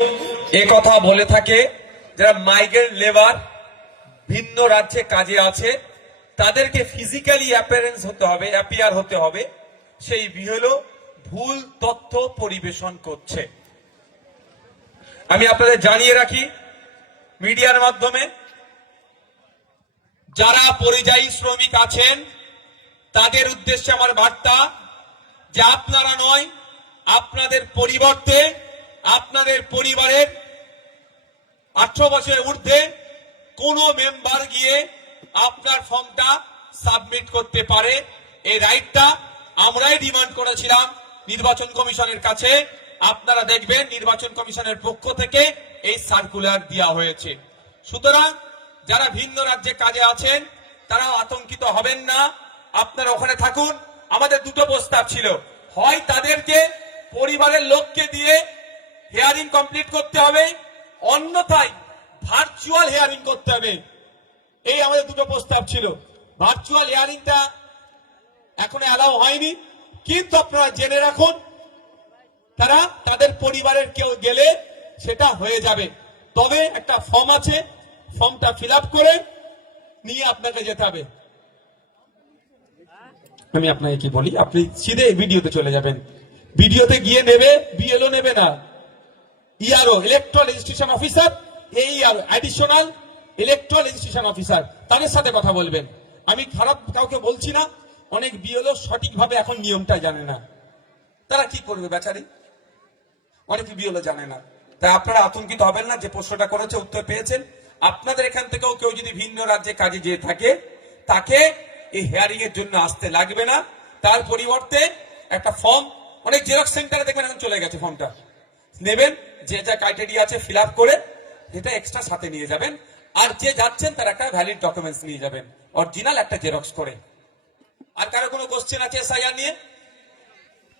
এ কথা বলে থাকে যারা মাইগ্রেন্ট লেবার ভিন্ন রাজ্যে কাজে আছে তাদেরকে ফিজিক্যালি অ্যাপিয়ারেন্স হতে হবে, অ্যাপিয়ার হতে হবে, সেই বিএলও ভুল তথ্য পরিবেশন করছে। আমি আপনাদের জানিয়ে রাখি মিডিয়ার মাধ্যমে, যারা পরিযায়ী শ্রমিক আছেন তাদের উদ্দেশ্যে আমার বার্তা যে আপনারা নয়, আপনাদের পরিবর্তে আপনাদের পরিবারের 18 বছরের ঊর্ধ্বে কোনো মেম্বার গিয়ে আপনার ফর্মটা সাবমিট করতে পারে। এই রাইটটা আমরাই ডিমান্ড করেছিলাম নির্বাচন কমিশনের কাছে। আপনারা দেখবেন নির্বাচন কমিশনের পক্ষ থেকে এই সার্কুলার দেওয়া হয়েছে। সুতরাং যারা ভিন্ন রাজ্যে কাজে আছেন তারা আতঙ্কিত হবেন না, আপনারা ওখানে থাকুন। আমাদের দুটো প্রস্তাব ছিল, হয় তাদেরকে পরিবারের লোককে দিয়ে হিয়ারিং কমপ্লিট করতে হবে, অন্যথায় ভার্চুয়াল হিয়ারিং করতে হবে। এই আমাদের দুটো প্রস্তাব ছিল। ভার্চুয়াল হিয়ারিংটা এখন অ্যালাউ হয়নি, কিন্তু আপনারা জেনে রাখুন তারা তাদের পরিবারের কেউ গেলে সেটা হয়ে যাবে। তবে একটা ফর্ম আছে, ফর্মটা ফিল আপ করে নিয়ে আপনাকে যেতে হবে। আমি আপনাকে কি বলি, আপনি সিধে ভিডিওতে চলে যাবেন, ভিডিওতে গিয়ে নেবে, বিএলও নেবে না, ইআরও ইলেকট্রাল রেজিস্ট্রেশন অফিসার, এই অ্যাডিশনাল ইলেকট্রাল রেজিস্ট্রেশন অফিসার, তাদের সাথে কথা বলবেন। আমি খারাপ কাউকে বলছি না, অনেক বিএলও সঠিকভাবে এখন নিয়মটা জানে না, তারা কি করবে বেচারি, অনেক বিএলও জানে না। তাই আপনারা আতঙ্কিত হবেন না, যে প্রশ্নটা করেছে উত্তর পেয়েছেন। আপনাদের এখান থেকেও কেউ যদি ভিন্ন রাজ্যে কাজে যেয়ে থাকে তাকে এই হিয়ারিং এর জন্য আসতে লাগবে না। তার পরিবর্তে একটা ফর্ম, অনেক জেরক্স সেন্টারে দেখবেন এখন চলে গেছে, ফর্মটা নেবেন, যে যা ক্রাইটেরিয়া আছে ফিল আপ করে এটা এক্সট্রা সাথে নিয়ে যাবেন। আর যে যাচ্ছেন তার একটা ভ্যালিড ডকুমেন্টস নিয়ে যাবেন, অরিজিনাল একটা জেরক্স করে। আর কারো কোনো কোশ্চেন আছে এসআইআর নিয়ে?